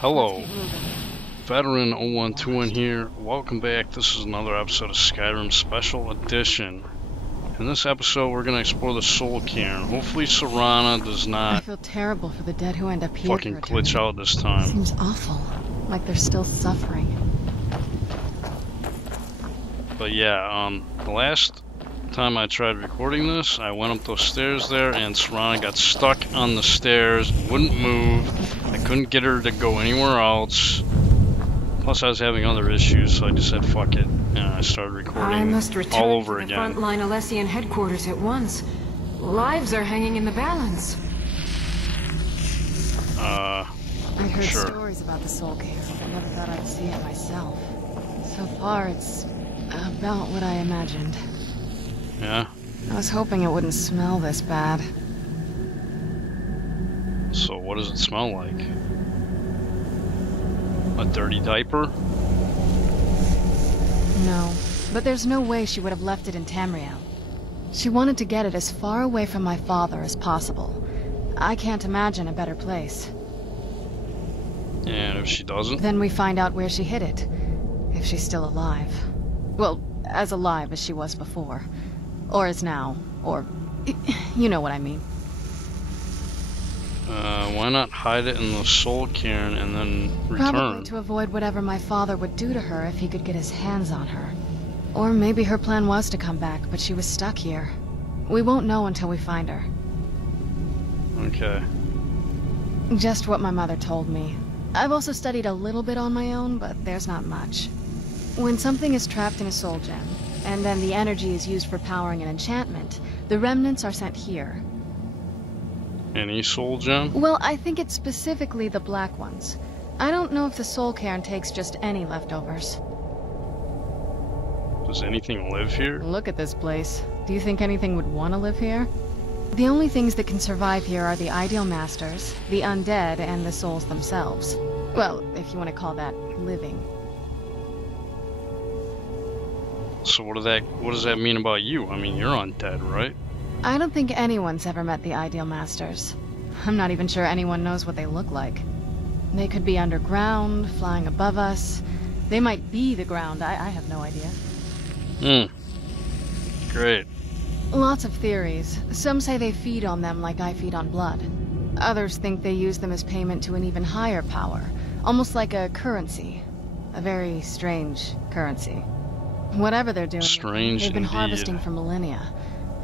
Hello, Veteran 0121 here. Welcome back. This is another episode of Skyrim Special Edition. In this episode, we're going to explore the Soul Cairn. Hopefully Serana does I not feel terrible for the dead who end up here. fucking glitch out this time. Seems awful, like they're still suffering. But yeah, the last time I tried recording this, I went up those stairs there and Serana got stuck on the stairs, wouldn't move. I couldn't get her to go anywhere else. Plus I was having other issues, so I just said fuck it. And I started recording all over again. I must return to the frontline Alessian headquarters at once. Lives are hanging in the balance. I'd heard sure. stories about the Soul Cairn, but never thought I'd see it myself. So far, it's about what I imagined. Yeah? I was hoping it wouldn't smell this bad. So what does it smell like? A dirty diaper? No, but there's no way she would have left it in Tamriel. She wanted to get it as far away from my father as possible. I can't imagine a better place. And if she doesn't? Then we find out where she hid it. If she's still alive. Well, as alive as she was before. Or is now. Or... you know what I mean. Why not hide it in the Soul Cairn and then return? Probably to avoid whatever my father would do to her if he could get his hands on her. Or maybe her plan was to come back, but she was stuck here. We won't know until we find her. Okay. Just what my mother told me. I've also studied a little bit on my own, but there's not much. When something is trapped in a soul gem, and then the energy is used for powering an enchantment, the remnants are sent here. Any soul gem? Well, I think it's specifically the black ones. I don't know if the Soul Cairn takes just any leftovers. Does anything live here? Look at this place. Do you think anything would want to live here? The only things that can survive here are the Ideal Masters, the undead, and the souls themselves. Well, if you want to call that living. So what does that mean about you? I mean, you're undead, right? I don't think anyone's ever met the Ideal Masters. I'm not even sure anyone knows what they look like. They could be underground, flying above us. They might be the ground, I have no idea. Great. Lots of theories. Some say they feed on them like I feed on blood. Others think they use them as payment to an even higher power. Almost like a currency. A very strange currency. Whatever they're doing, Strange they've been indeed. harvesting for millennia.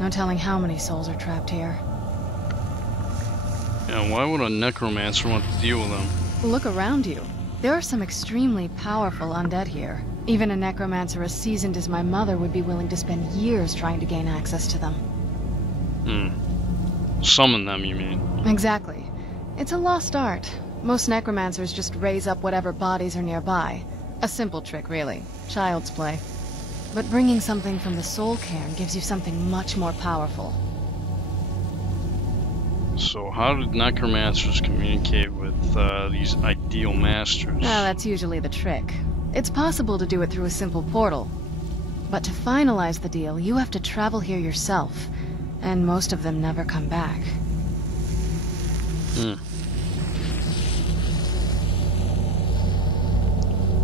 No telling how many souls are trapped here. Yeah, why would a necromancer want to deal with them? Look around you. There are some extremely powerful undead here. Even a necromancer as seasoned as my mother would be willing to spend years trying to gain access to them. Summon them, you mean? Exactly. It's a lost art. Most necromancers just raise up whatever bodies are nearby. A simple trick, really. Child's play. But bringing something from the Soul Cairn gives you something much more powerful. So how did necromancers communicate with these Ideal Masters? Now, that's usually the trick. It's possible to do it through a simple portal. But to finalize the deal, you have to travel here yourself. And most of them never come back.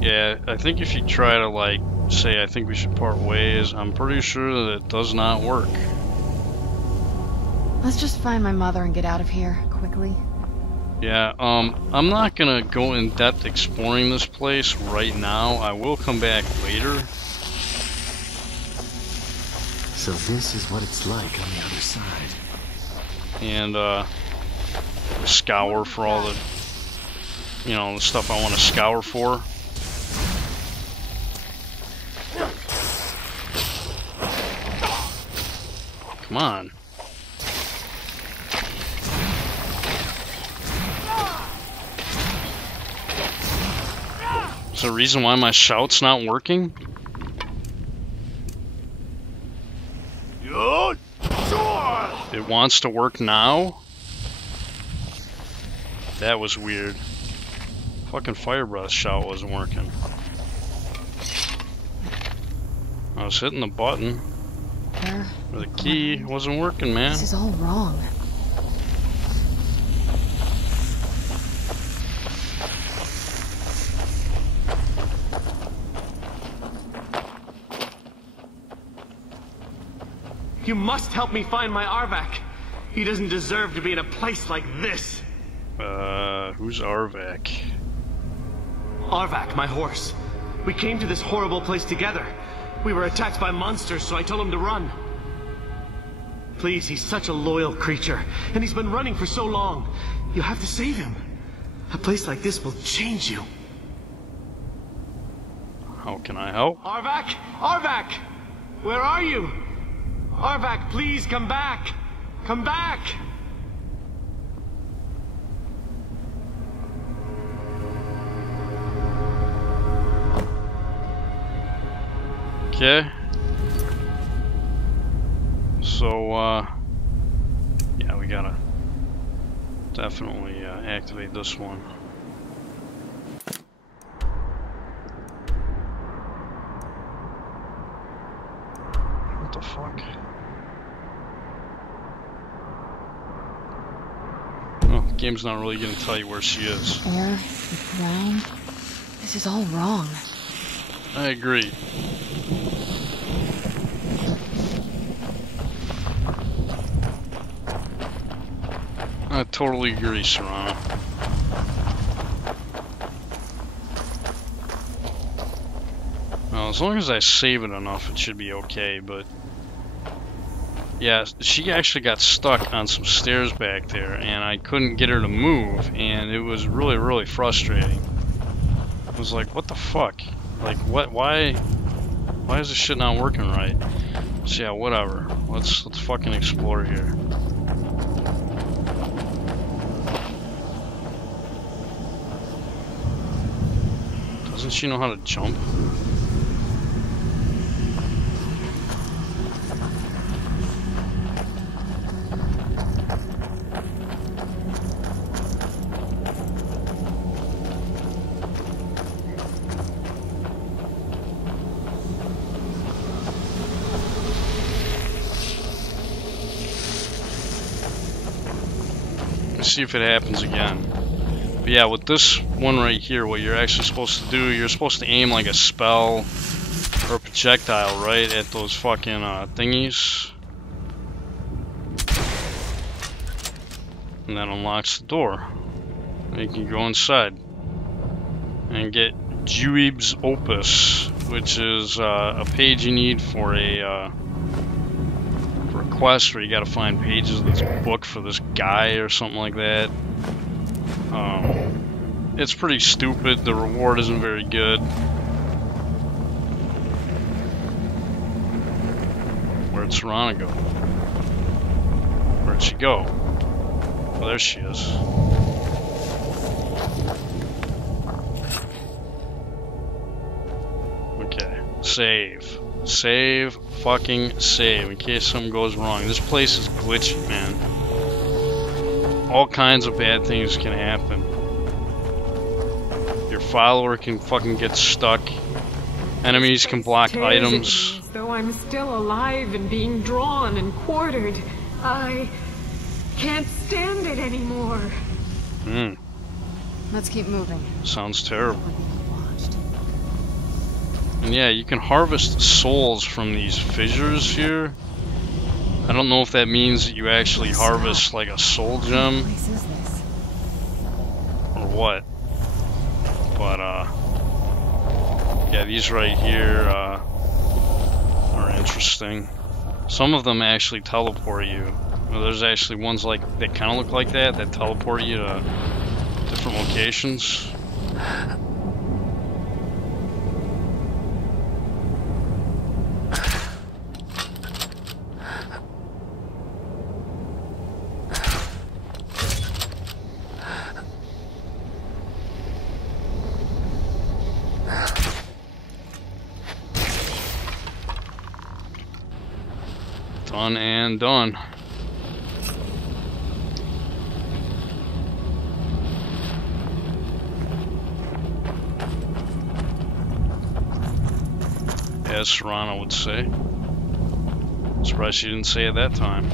Yeah, I think if you try to, like, say I think we should part ways, I'm pretty sure that it does not work. Let's just find my mother and get out of here, quickly. Yeah, I'm not gonna go in depth exploring this place right now. I will come back later. So this is what it's like on the other side. And, scour for all the, you know, the stuff I want to scour for. Come on. Is there a reason why my shout's not working? It wants to work now? That was weird. Fucking fire breath shout wasn't working. I was hitting the button. Or the key wasn't working, man. This is all wrong. You must help me find my Arvak. He doesn't deserve to be in a place like this. Who's Arvak? Arvak, my horse. We came to this horrible place together. We were attacked by monsters, so I told him to run. Please, he's such a loyal creature, and he's been running for so long. You have to save him. A place like this will change you. How can I help? Arvak! Arvak! Where are you? Arvak, please come back! Come back! Okay. So, yeah, we gotta definitely activate this one. What the fuck? Oh, the game's not really gonna tell you where she is. Air, the ground. This is all wrong. I agree. I totally agree, Serrano. Well, as long as I save it enough, it should be okay, but... Yeah, she actually got stuck on some stairs back there, and I couldn't get her to move, and it was really, really frustrating. I was like, what the fuck? Like, what, why is this shit not working right? So yeah, whatever. Let's fucking explore here. Doesn't she know how to jump? Let's see if it happens again. But yeah, with this one right here, what you're actually supposed to do, you're supposed to aim like a spell or a projectile, right, at those fucking thingies. And that unlocks the door. And you can go inside and get Juib's Opus, which is a page you need for a quest where you gotta find pages of this book for this guy or something like that. It's pretty stupid. The reward isn't very good. Where'd Serrana go? Where'd she go? Oh, there she is. Okay. Save. Save. Fucking save. In case something goes wrong. This place is glitchy, man. All kinds of bad things can happen. Your follower can fucking get stuck. Enemies can block items. Though I'm still alive and being drawn and quartered, I can't stand it anymore. Let's keep moving. Sounds terrible. And yeah, you can harvest souls from these fissures here. I don't know if that means that you actually harvest like a soul gem or what. But yeah, these right here are interesting. Some of them actually teleport you. Well, there's actually ones like that kind of look like that teleport you to different locations. Done and done. As Serrana would say. Surprised she didn't say it that time.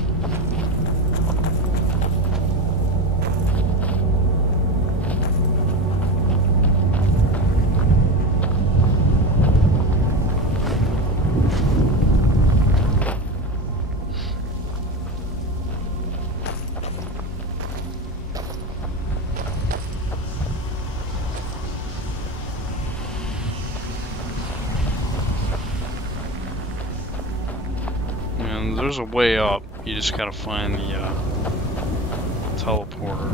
there's a way up. You just gotta find the teleporter.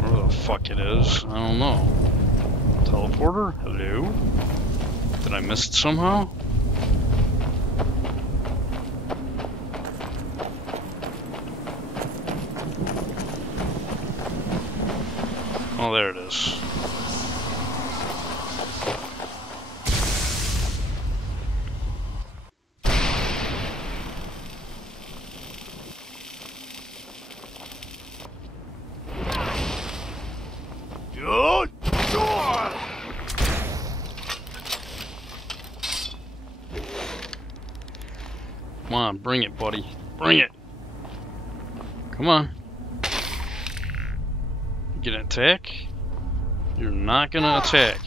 Where the fuck it is, I don't know. Teleporter? Hello? Did I miss it somehow? Oh, there it is. Come on, bring it, buddy. Bring it. Come on. You gonna attack? You're not gonna attack.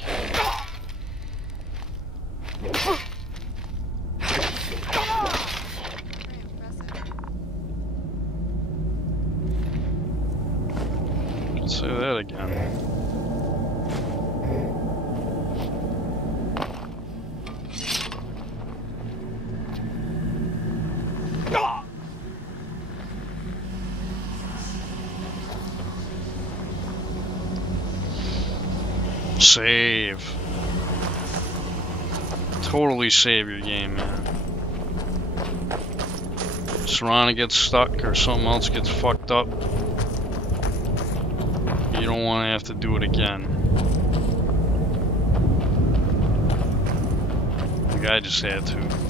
Let's say that again. Save. Totally save your game, man. Serana gets stuck or something else gets fucked up. You don't want to have to do it again. The guy just had to.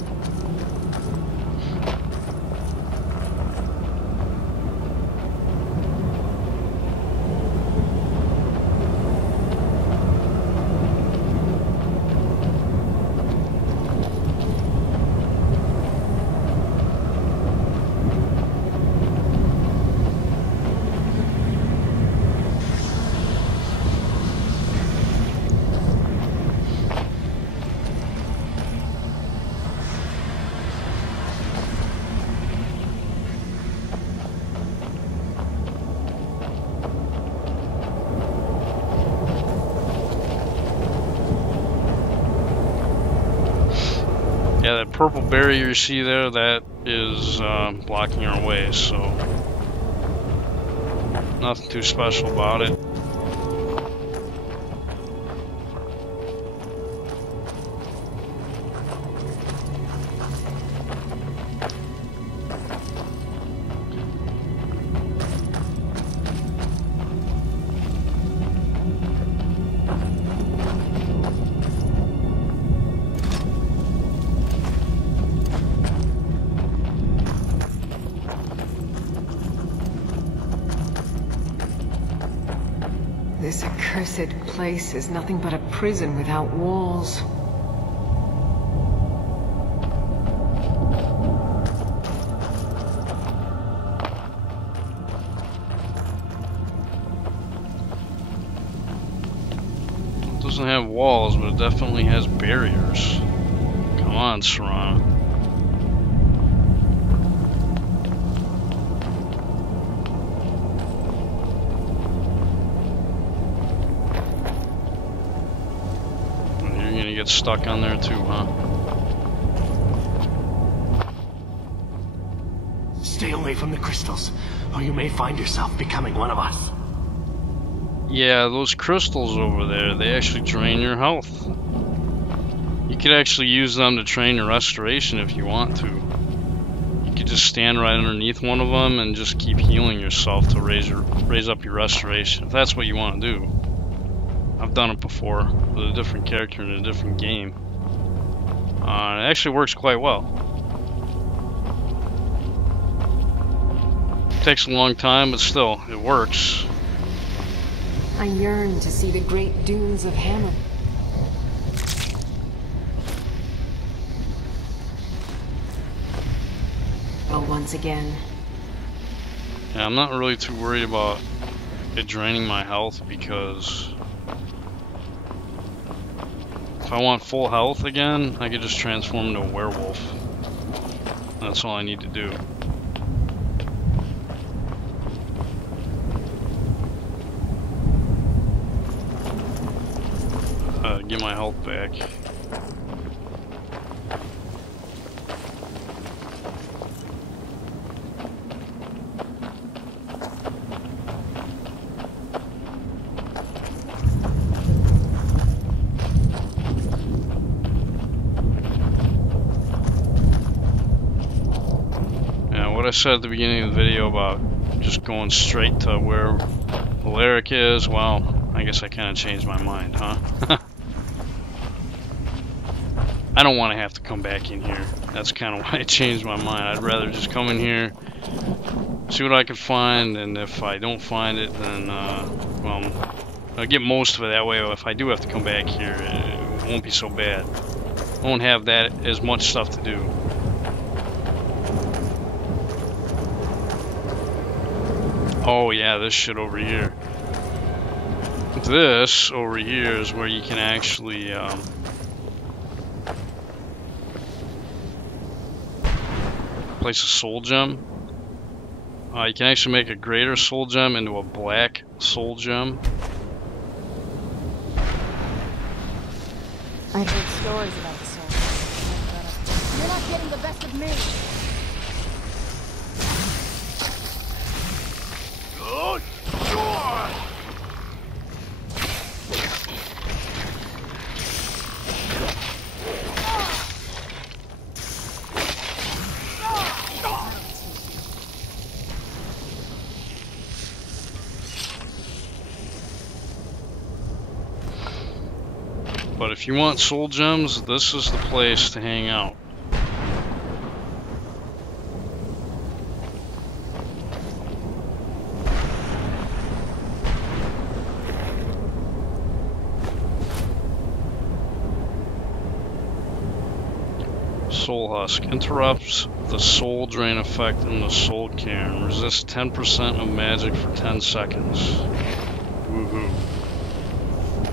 Yeah, that purple barrier you see there, that is blocking our way, so nothing too special about it. This accursed place is nothing but a prison without walls. It doesn't have walls, but it definitely has barriers. Come on, Serana. Get stuck on there too, huh? Stay away from the crystals, or you may find yourself becoming one of us. Yeah, those crystals over there, they actually drain your health. You could actually use them to train your restoration if you want to. You could just stand right underneath one of them and just keep healing yourself to raise up your restoration, if that's what you want to do. I've done it before with a different character in a different game. It actually works quite well. It takes a long time, but still, it works. I yearn to see the great dunes of Hammer. Well, once again. Yeah, I'm not really too worried about it draining my health because if I want full health again, I could just transform into a werewolf. That's all I need to do. Get my health back. I said at the beginning of the video about just going straight to where Alaric is, well, I guess I kind of changed my mind, huh? I don't want to have to come back in here. That's kind of why I changed my mind. I'd rather just come in here, see what I can find, and if I don't find it, then, well, I'll get most of it that way. If I do have to come back here, it won't be so bad. I won't have that as much stuff to do. Oh yeah, this shit over here. This over here is where you can actually place a soul gem. You can actually make a greater soul gem into a black soul gem. I heard stories about the soul. You're not getting the best of me. But if you want soul gems, this is the place to hang out. Soul Husk interrupts the soul drain effect in the Soul Cairn. Resist 10% of magic for 10 seconds. Woohoo.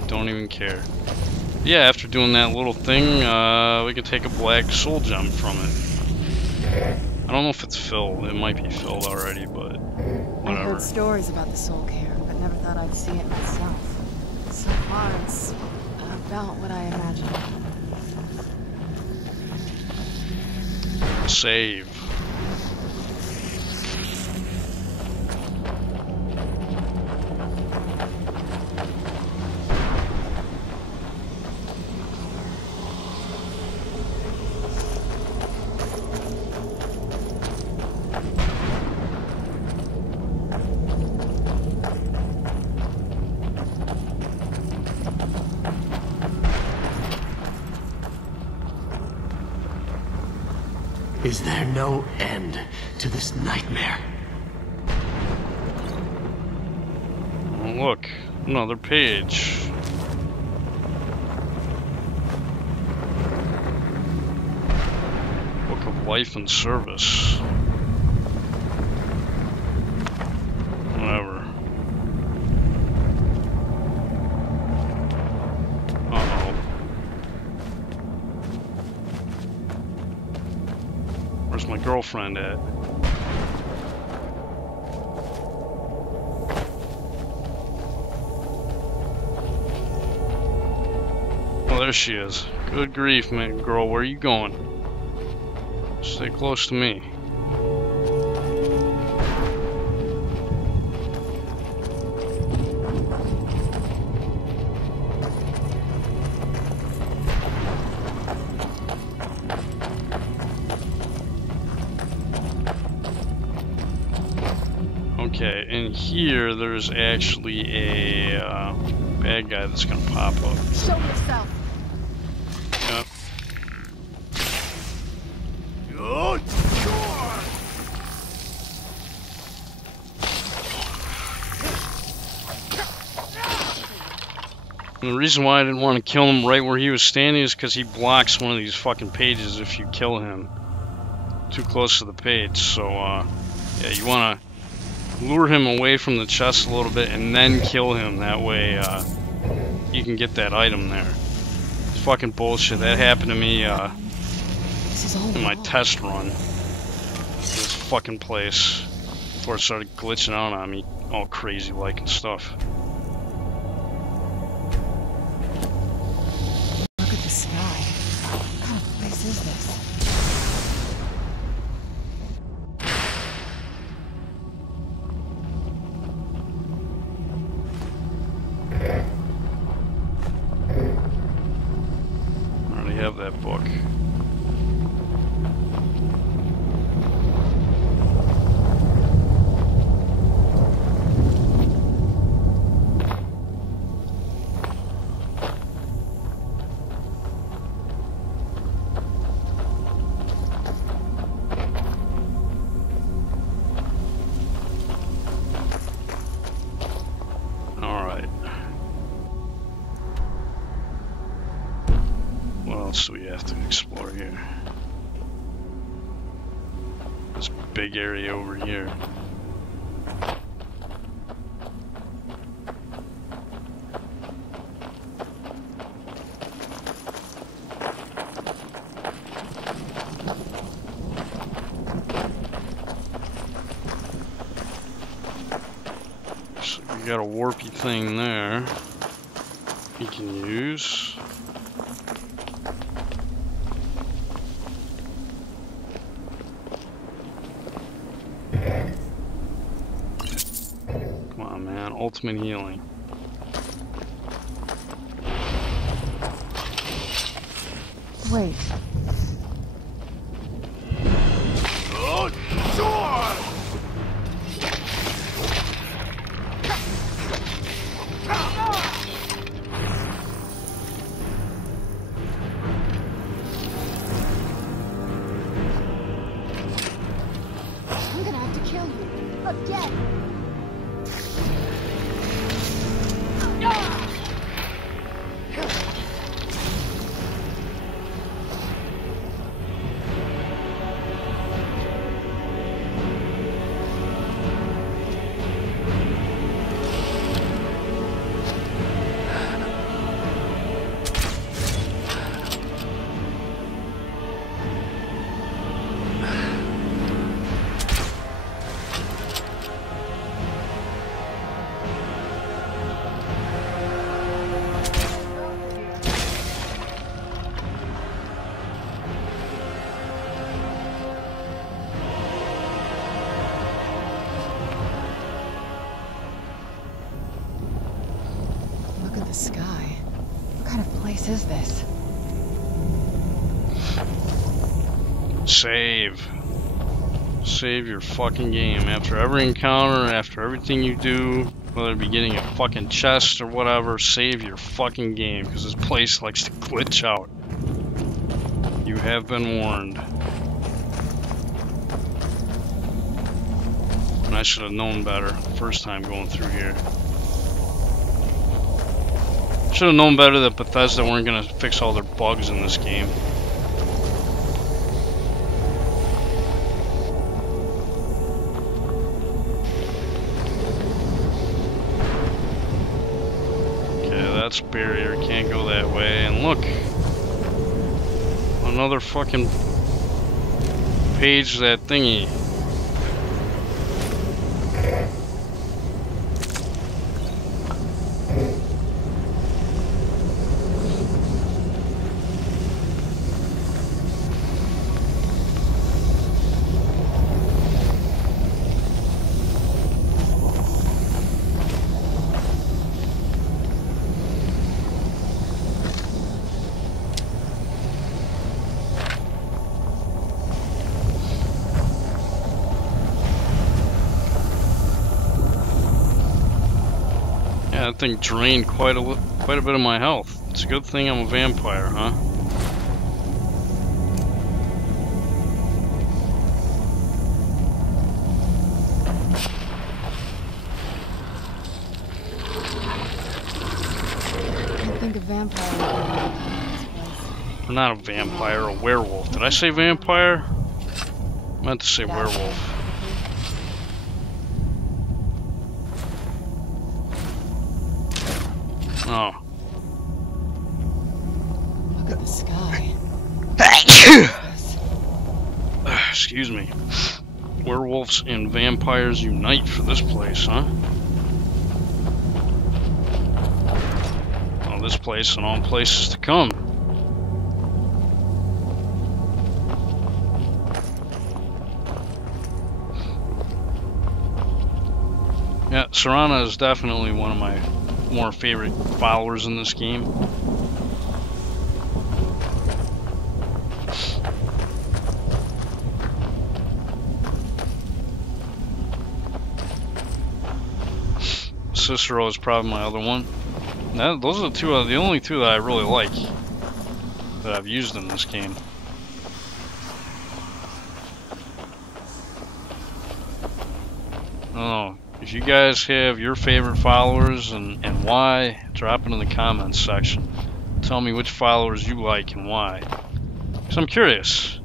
Don't even care. Yeah, after doing that little thing, we can take a black soul gem from it. I don't know if it's filled. It might be filled already, but whatever. I've heard stories about the Soul Cairn, but never thought I'd see it myself. So far, it's about what I imagined. Save. Is there no end to this nightmare? Oh, look, another page. Book of Life and Service. Whatever. Uh-oh. Where's my girlfriend at? Oh, there she is. Good grief, man, girl, where are you going? Stay close to me. Okay, in here there's actually a bad guy that's gonna pop up. Show yourself. Yep. And the reason why I didn't want to kill him right where he was standing is because he blocks one of these fucking pages if you kill him too close to the page. So, yeah, you want to lure him away from the chest a little bit and then kill him. That way, you can get that item there. It's fucking bullshit. That happened to me in my test run. This fucking place. Before it started glitching out on me all crazy like and stuff. Look at the sky. What kind of place is this? I already have that book. have to explore here? This big area over here. So we got a warpy thing there we can use. Come on, man. Ultimate healing. Wait. I'm gonna have to kill you again. Look at the sky. What kind of place is this? Save. Save your fucking game. After every encounter, after everything you do, whether it be getting a fucking chest or whatever, save your fucking game, because this place likes to glitch out. You have been warned. And I should have known better first time going through here. Should have known better that Bethesda weren't gonna fix all their bugs in this game. That's barrier, can't go that way. And look, another fucking page, that thingy. That thing drained quite a bit of my health. It's a good thing I'm a vampire, huh? I think a vampire would be welcome in this place. I'm not a vampire, a werewolf. Did I say vampire? I meant to say werewolf. Oh. Look at the sky. Excuse me. Werewolves and vampires unite for this place, huh? Well, this place and all places to come. Yeah, Serana is definitely one of my more favorite followers in this game. Cicero is probably my other one. Those are the only two that I really like that I've used in this game. Oh, if you guys have your favorite followers and why, drop it in the comments section. Tell me which followers you like and why. So I'm curious.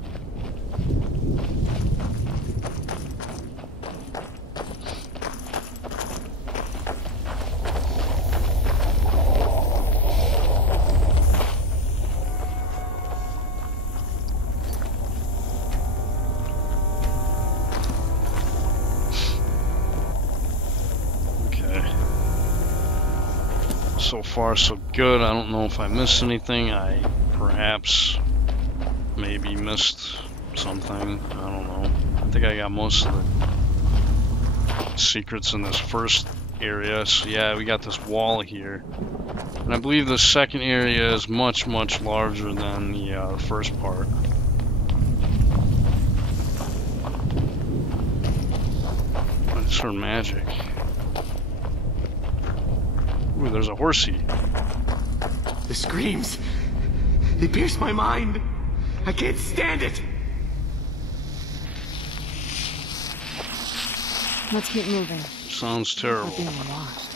So far so good. I don't know if I missed anything. I perhaps maybe missed something. I don't know. I think I got most of the secrets in this first area. So yeah, we got this wall here. And I believe the second area is much, much larger than the first part. I just heard magic. Ooh, there's a horsey. The screams. They pierce my mind. I can't stand it. Let's keep moving. Sounds terrible. We're being watched.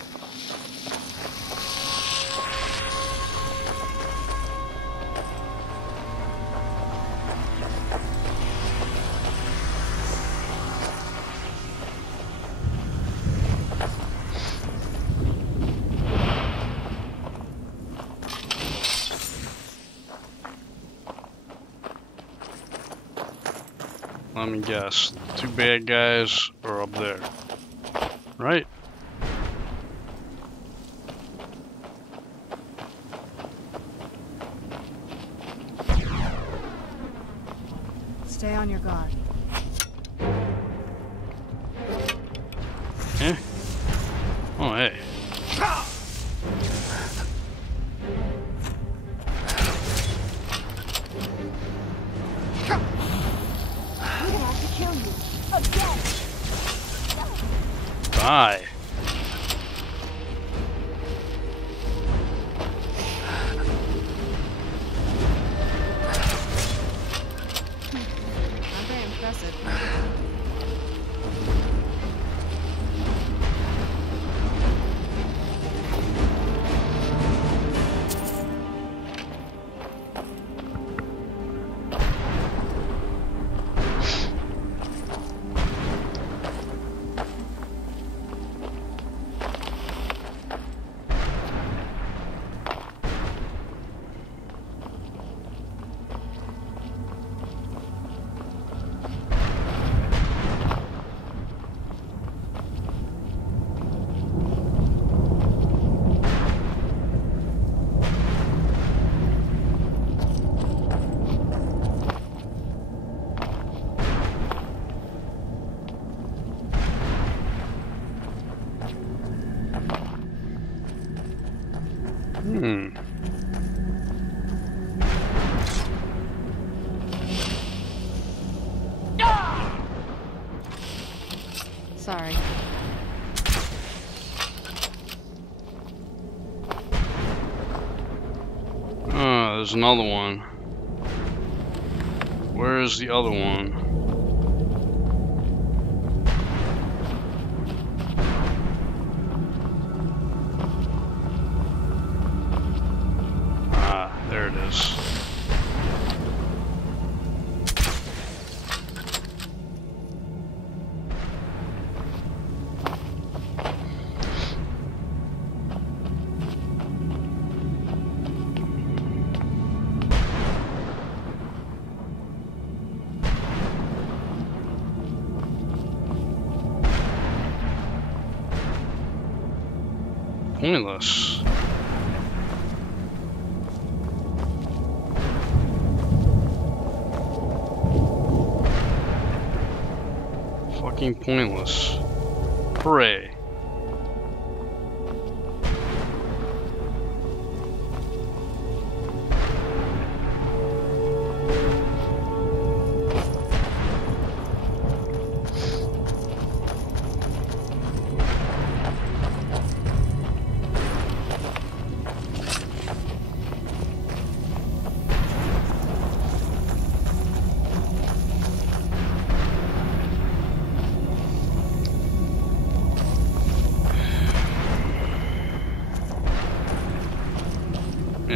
Let me guess. Two bad guys are up there. Right? Stay on your guard. Eh? Oh, hey. Die. Not very impressive. Sorry. There's another one. Where is the other one? Ah, there it is. Pointless. Fucking pointless. Hooray.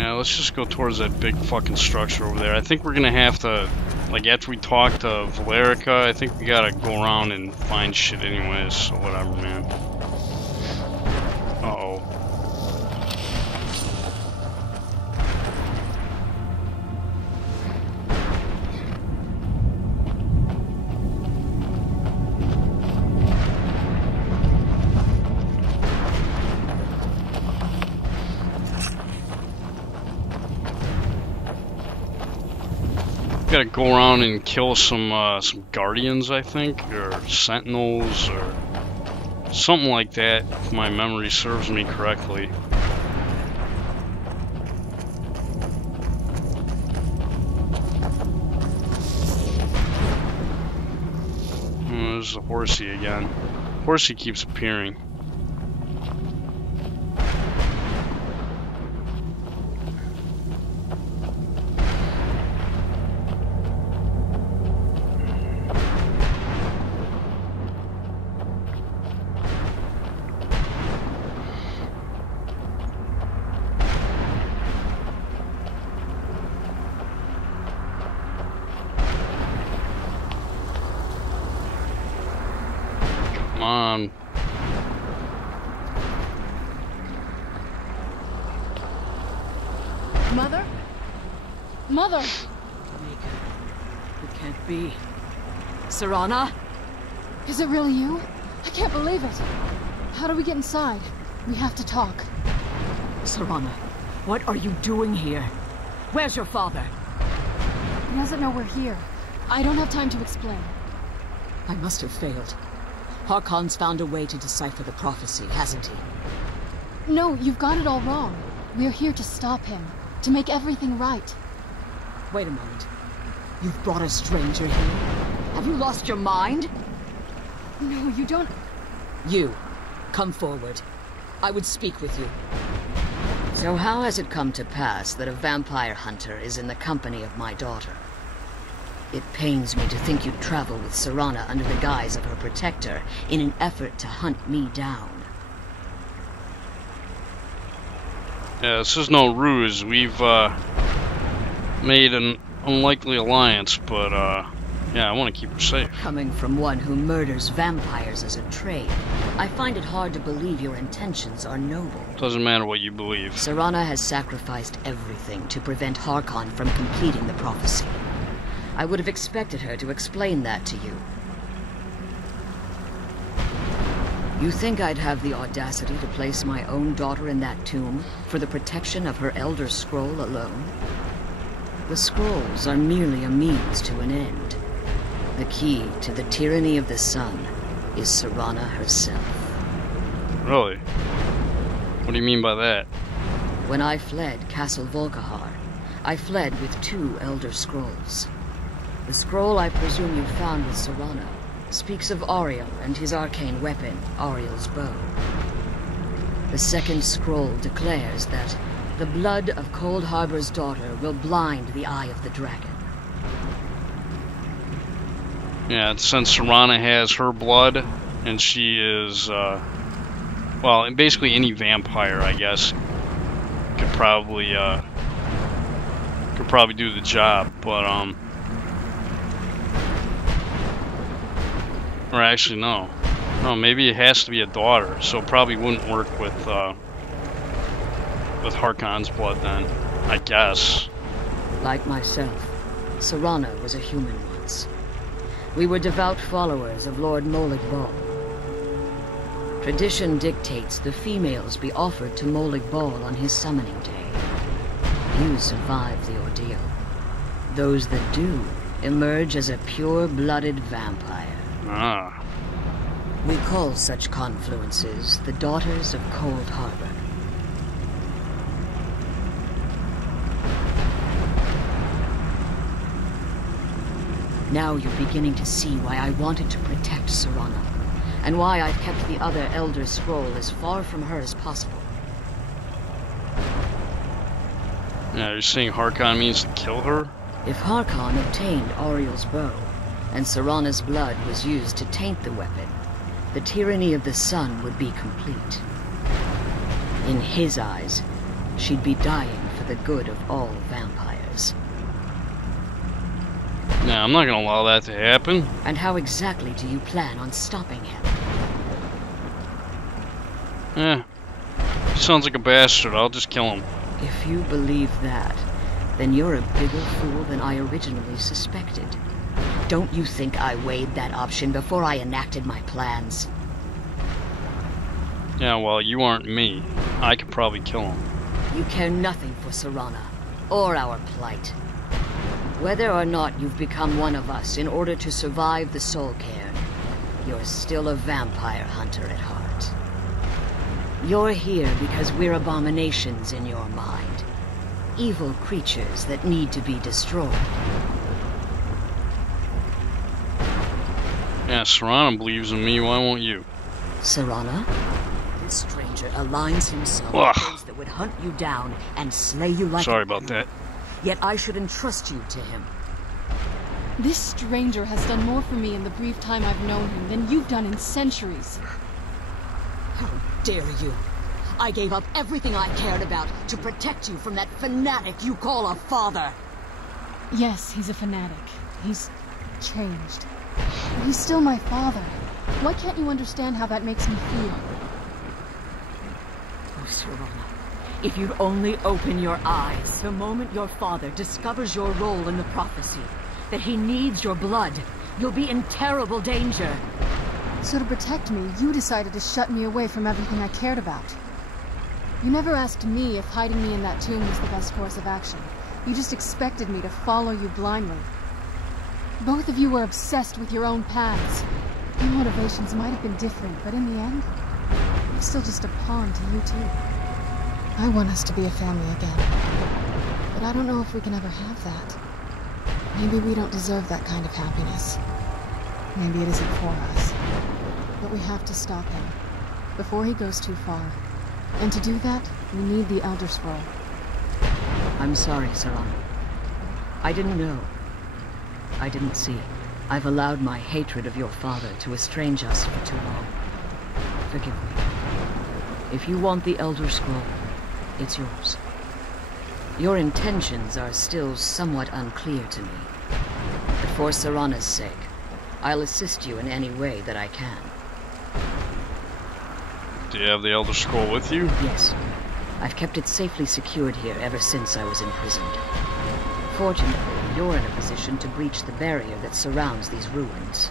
Yeah, let's just go towards that big fucking structure over there. I think we're gonna have to, like, after we talk to Valerica, I think we gotta go around and find shit anyways, so whatever, man. Uh-oh. Gotta go around and kill some guardians, I think, or sentinels, or something like that, if my memory serves me correctly. Oh, there's the horsey again. Horsey keeps appearing. Come on. Mother? Mother! Mika, it can't be. Serana? Is it really you? I can't believe it. How do we get inside? We have to talk. Serana, what are you doing here? Where's your father? He doesn't know we're here. I don't have time to explain. I must have failed. Harkon's found a way to decipher the prophecy, hasn't he? No, you've got it all wrong. We're here to stop him. To make everything right. Wait a moment. You've brought a stranger here? Have you lost your mind? No, you don't... You, come forward. I would speak with you. So how has it come to pass that a vampire hunter is in the company of my daughter? It pains me to think you'd travel with Serana under the guise of her protector in an effort to hunt me down. Yeah, this is no ruse. We've made an unlikely alliance, but yeah, I want to keep her safe. Coming from one who murders vampires as a trade, I find it hard to believe your intentions are noble. Doesn't matter what you believe. Serana has sacrificed everything to prevent Harkon from completing the prophecy. I would have expected her to explain that to you. You think I'd have the audacity to place my own daughter in that tomb for the protection of her Elder Scroll alone? The scrolls are merely a means to an end. The key to the tyranny of the sun is Serana herself. Really? What do you mean by that? When I fled Castle Volkihar, I fled with 2 Elder Scrolls. The scroll I presume you found with Serana speaks of Auriel and his arcane weapon, Auriel's bow. The second scroll declares that the blood of Cold Harbor's daughter will blind the eye of the dragon. Yeah, since Serana has her blood, and she is, well, and basically any vampire, I guess, could probably do the job, but, or actually, no. No, maybe it has to be a daughter, so it probably wouldn't work with Harkon's blood then, I guess. Like myself, Serana was a human once. We were devout followers of Lord Molig Bal. Tradition dictates the females be offered to Molig Bal on his summoning day. You survive the ordeal. Those that do emerge as a pure-blooded vampire. Ah. We call such confluences the Daughters of Cold Harbor. Now you're beginning to see why I wanted to protect Serana, and why I've kept the other Elder Scroll as far from her as possible. Yeah, you're saying Harkon means to kill her? If Harkon obtained Auriel's bow, and Serana's blood was used to taint the weapon, the tyranny of the sun would be complete. In his eyes, she'd be dying for the good of all vampires. Nah, I'm not gonna allow that to happen. And how exactly do you plan on stopping him? He sounds like a bastard. I'll just kill him. If you believe that, then you're a bigger fool than I originally suspected. Don't you think I weighed that option before I enacted my plans? Yeah, well, you aren't me. I could probably kill him. You care nothing for Serana, or our plight. Whether or not you've become one of us in order to survive the Soul Cairn, you're still a vampire hunter at heart. You're here because we're abominations in your mind. Evil creatures that need to be destroyed. Yeah, Serana believes in me. Why won't you? Serana? This stranger aligns himself Ugh. with those that would hunt you down and slay you like Sorry an about animal. that. Yet I should entrust you to him. This stranger has done more for me in the brief time I've known him than you've done in centuries. How dare you? I gave up everything I cared about to protect you from that fanatic you call a father. Yes, he's a fanatic. He's changed. But he's still my father. Why can't you understand how that makes me feel? Oh, Serana, if you'd only open your eyes the moment your father discovers your role in the prophecy, that he needs your blood, you'll be in terrible danger. So to protect me, you decided to shut me away from everything I cared about. You never asked me if hiding me in that tomb was the best course of action. You just expected me to follow you blindly. Both of you were obsessed with your own paths. Your motivations might have been different, but in the end, I'm still just a pawn to you two. I want us to be a family again. But I don't know if we can ever have that. Maybe we don't deserve that kind of happiness. Maybe it isn't for us. But we have to stop him, before he goes too far. And to do that, we need the Elder Scroll. I'm sorry, Serana. I didn't know. I didn't see. I've allowed my hatred of your father to estrange us for too long. Forgive me. If you want the Elder Scroll, it's yours. Your intentions are still somewhat unclear to me. But for Serana's sake, I'll assist you in any way that I can. Do you have the Elder Scroll with you? Yes. I've kept it safely secured here ever since I was imprisoned. Fortunately, you're in a position to breach the barrier that surrounds these ruins.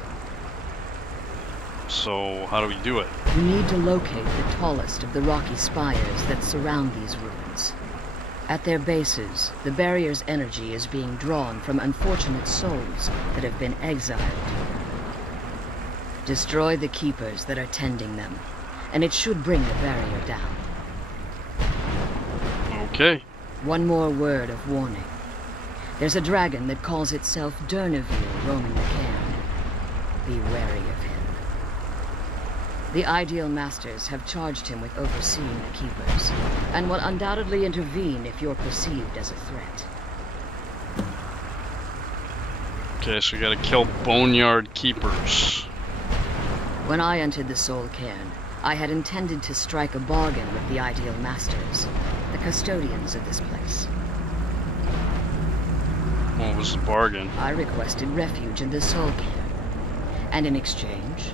So, how do we do it? You need to locate the tallest of the rocky spires that surround these ruins. At their bases, the barrier's energy is being drawn from unfortunate souls that have been exiled. Destroy the keepers that are tending them, and it should bring the barrier down. Okay. One more word of warning. There's a dragon that calls itself Dawnguard roaming the cairn. Be wary of him. The Ideal Masters have charged him with overseeing the keepers, and will undoubtedly intervene if you're perceived as a threat. Okay, so we gotta kill Boneyard Keepers. When I entered the Soul Cairn, I had intended to strike a bargain with the Ideal Masters, the custodians of this place. What was the bargain? I requested refuge in the Soul Cairn, and in exchange,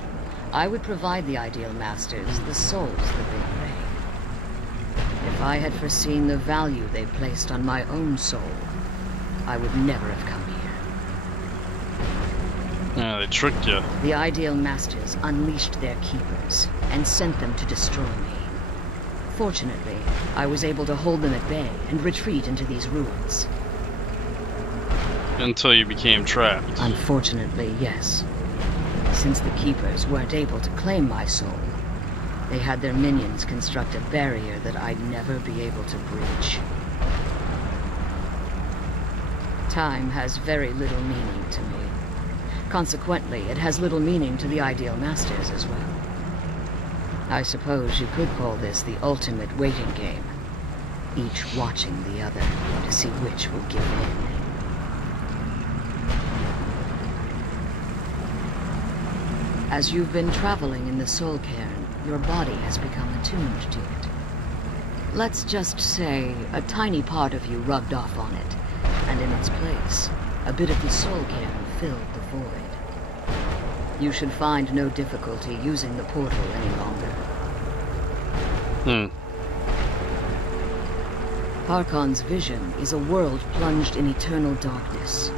I would provide the Ideal Masters the souls that they crave. If I had foreseen the value they placed on my own soul, I would never have come here. Yeah, they tricked you. The Ideal Masters unleashed their keepers and sent them to destroy me. Fortunately, I was able to hold them at bay and retreat into these ruins. Until you became trapped. Unfortunately, yes. Since the keepers weren't able to claim my soul, they had their minions construct a barrier that I'd never be able to breach. Time has very little meaning to me. Consequently, it has little meaning to the Ideal Masters as well. I suppose you could call this the ultimate waiting game, each watching the other to see which will give in. As you've been traveling in the Soul Cairn, your body has become attuned to it. Let's just say a tiny part of you rubbed off on it, and in its place, a bit of the Soul Cairn filled the void. You should find no difficulty using the portal any longer. Harkon's vision is a world plunged in eternal darkness,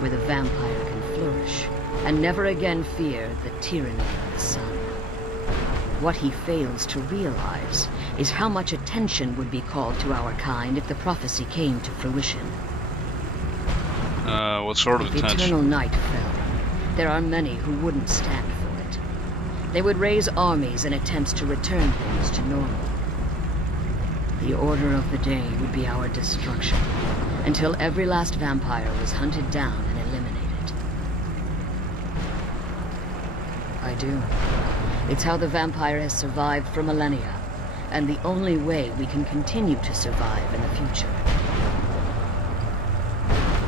where the vampire can flourish, and never again fear the tyranny of the sun. What he fails to realize is how much attention would be called to our kind if the prophecy came to fruition. What sort of If attention? eternal night fell, there are many who wouldn't stand for it. They would raise armies in attempts to return things to normal. The order of the day would be our destruction, until every last vampire was hunted down and eliminated. I do. It's how the vampire has survived for millennia, and the only way we can continue to survive in the future.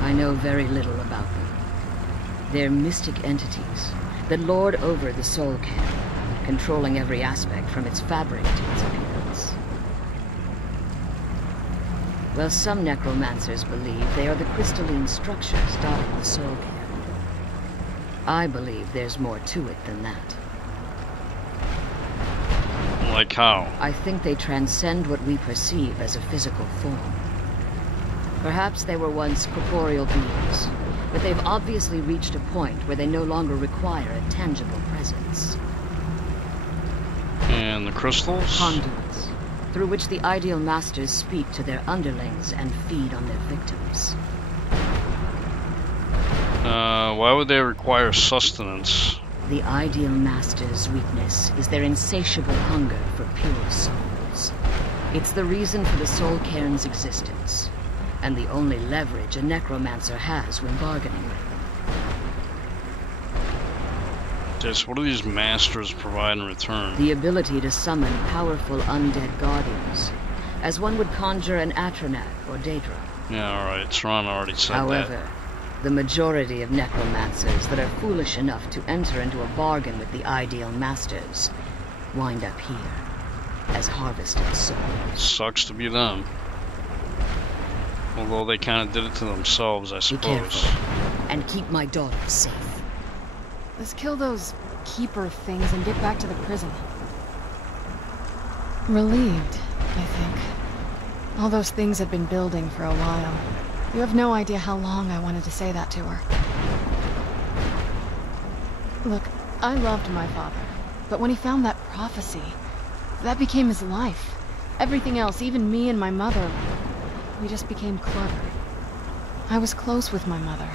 I know very little about them. They're mystic entities that lord over the Soul Cairn, controlling every aspect from its fabric to its appearance. Well, some necromancers believe they are the crystalline structures dotting the Soul Cairn. I believe there's more to it than that. Like how? I think they transcend what we perceive as a physical form. Perhaps they were once corporeal beings, but they've obviously reached a point where they no longer require a tangible presence. And the crystals? Conduits, through which the Ideal Masters speak to their underlings and feed on their victims. Why would they require sustenance? The Ideal Masters' weakness is their insatiable hunger for pure souls. It's the reason for the Soul Cairn's existence, and the only leverage a necromancer has when bargaining with them. Just what do these masters provide in return? The ability to summon powerful undead guardians, as one would conjure an Atronak or Daedra. Yeah, alright, Tron already said However, the majority of necromancers that are foolish enough to enter into a bargain with the Ideal Masters wind up here, as harvested souls. that. Sucks to be them. Although they kind of did it to themselves, I Be suppose. careful, and keep my daughter safe. Let's kill those keeper things and get back to the prison. Relieved, I think. All those things had been building for a while. You have no idea how long I wanted to say that to her. Look, I loved my father, but when he found that prophecy, that became his life. Everything else, even me and my mother, we just became cluttered. I was close with my mother,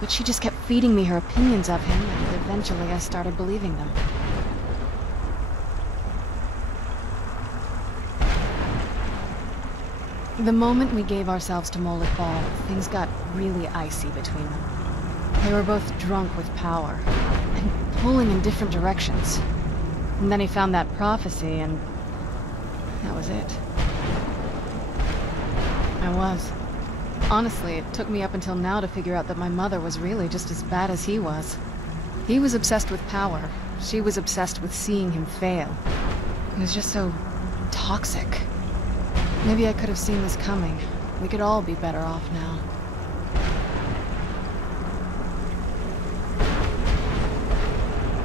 but she just kept feeding me her opinions of him, and eventually I started believing them. The moment we gave ourselves to Molik Bal, things got really icy between them. They were both drunk with power, and pulling in different directions. And then he found that prophecy, and that was it. I was. Honestly, it took me up until now to figure out that my mother was really just as bad as he was. He was obsessed with power. She was obsessed with seeing him fail. It was just so toxic. Maybe I could have seen this coming. We could all be better off now.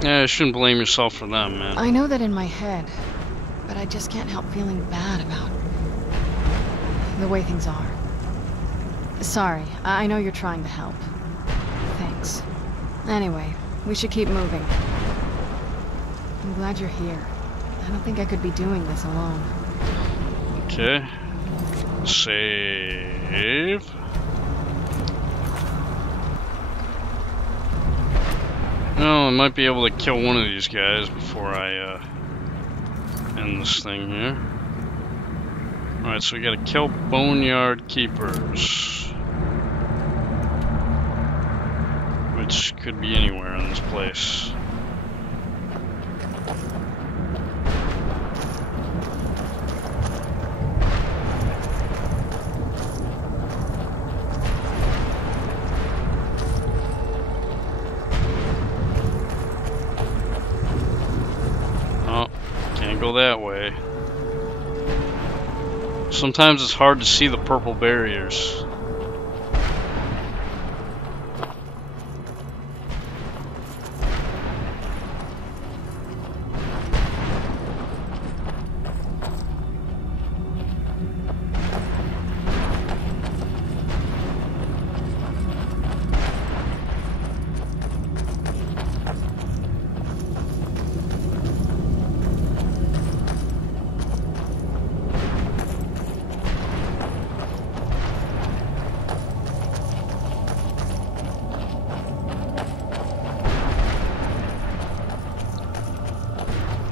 Yeah, you shouldn't blame yourself for them, man. I know that in my head, but I just can't help feeling bad about the way things are. Sorry, I know you're trying to help. Thanks. Anyway, we should keep moving. I'm glad you're here. I don't think I could be doing this alone. Okay. Save. Well, I might be able to kill one of these guys before I end this thing here. Alright, so we gotta kill Boneyard Keepers. Which could be anywhere in this place. Oh, can't go that way. Sometimes it's hard to see the purple barriers.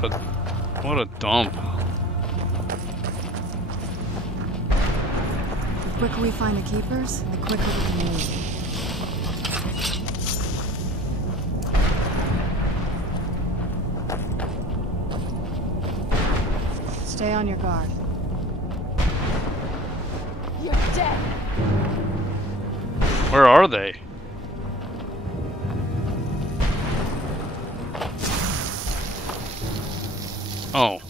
But what a dump. The quicker we find the keepers, the quicker we can leave. Stay on your guard. You're dead. Where are they? Oh.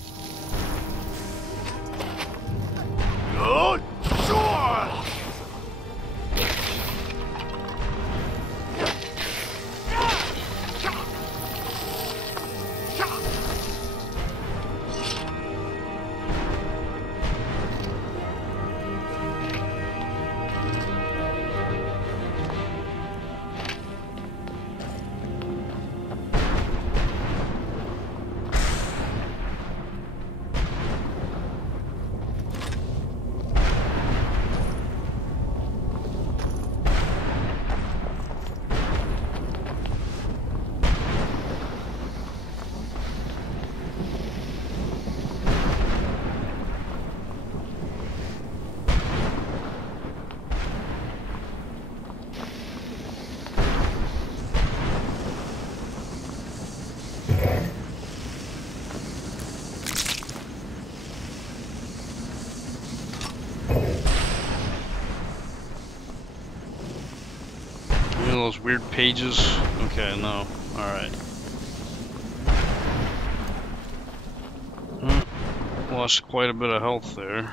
Those weird pages. Okay, no. Alright. Lost quite a bit of health there.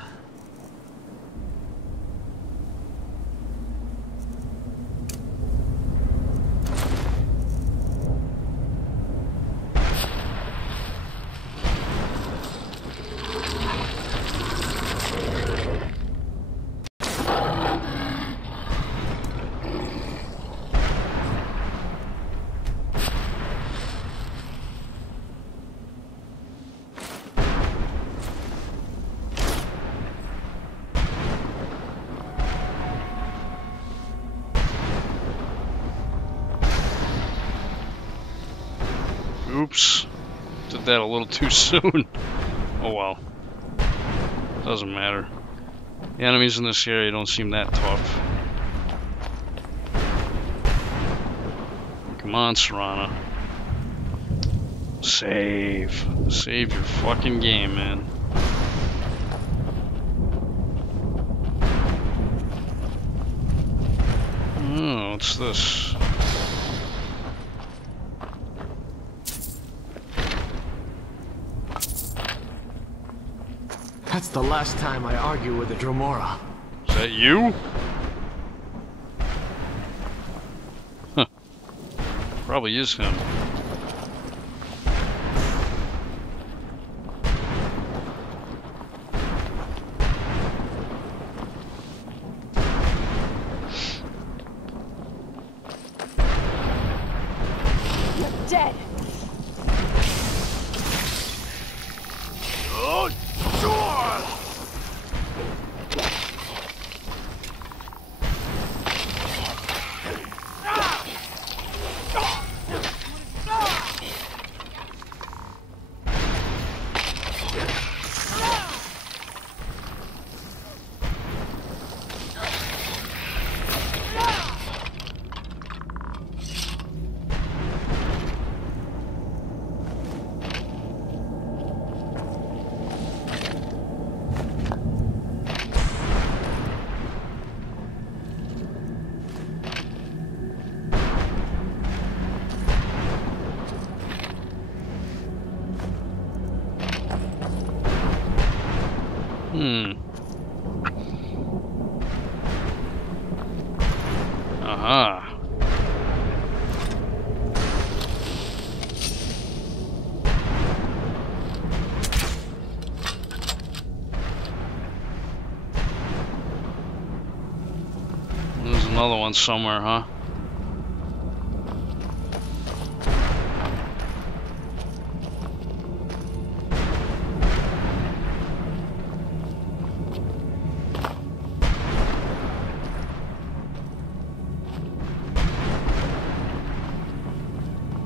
Oops. Did that a little too soon. Oh well. Doesn't matter. The enemies in this area don't seem that tough. Come on, Serana. Save. Save your fucking game, man. Oh, what's this? That's the last time I argue with a Dromora. Is that you? Huh. Probably is him. You're dead. Aha. There's another one somewhere, huh?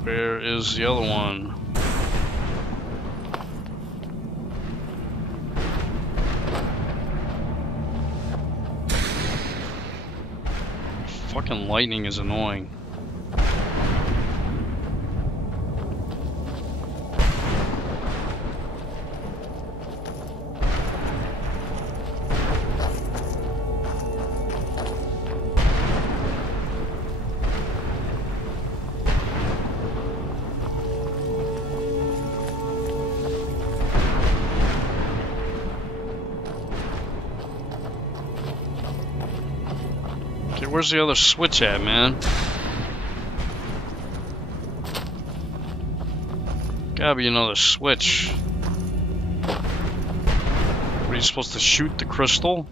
Where is the other one? Fucking lightning is annoying. Okay, where's the other switch at, man? Gotta be another switch. What, are you supposed to shoot the crystal?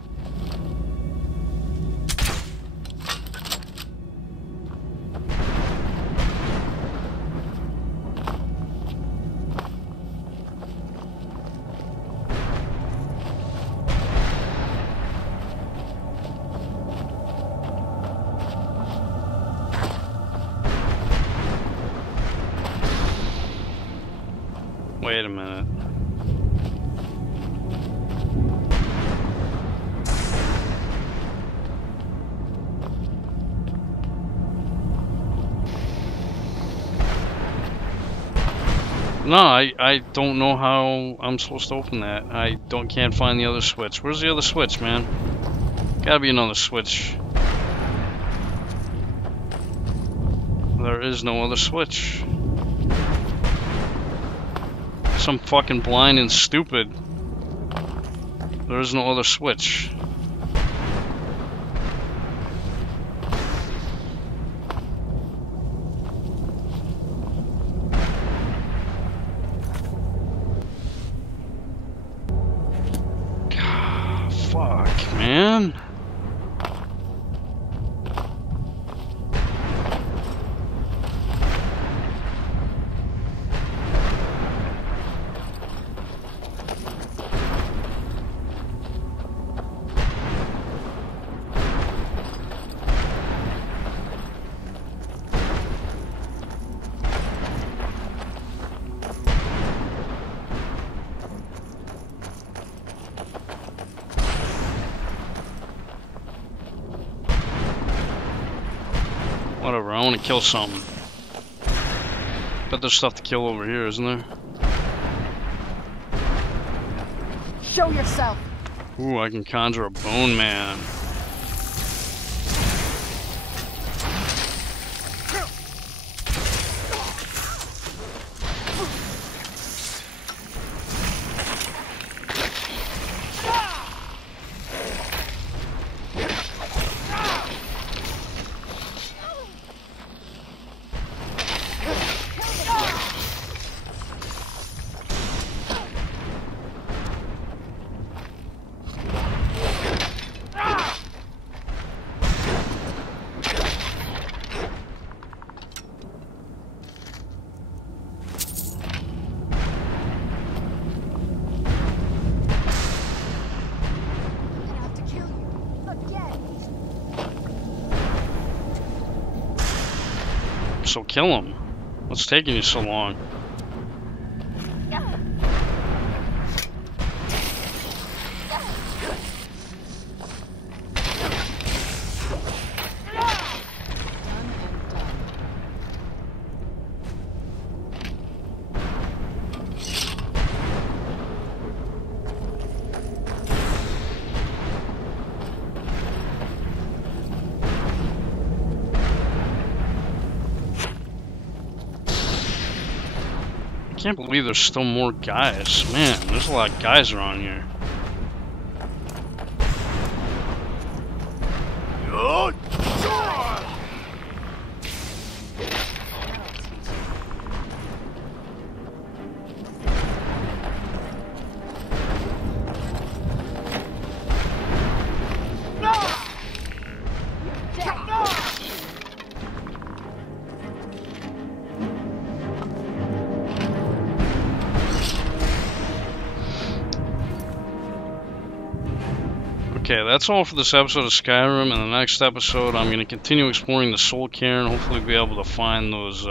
Wait a minute. No, I don't know how I'm supposed to open that. I can't find the other switch. Where's the other switch, man? Gotta be another switch. There is no other switch. I'm fucking blind and stupid. There is no other switch. God, fuck, man. Whatever, I want to kill something. Bet there's stuff to kill over here, isn't there? Show yourself! Ooh, I can conjure a bone man. So kill him. What's taking you so long? I can't believe there's still more guys. Man, there's a lot of guys around here. Okay, that's all for this episode of Skyrim. In the next episode, I'm going to continue exploring the Soul Cairn. Hopefully be able to find those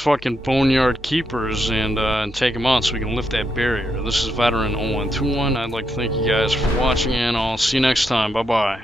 fucking boneyard keepers and take them out so we can lift that barrier. This is Veteran 0121. I'd like to thank you guys for watching, and I'll see you next time. Bye-bye.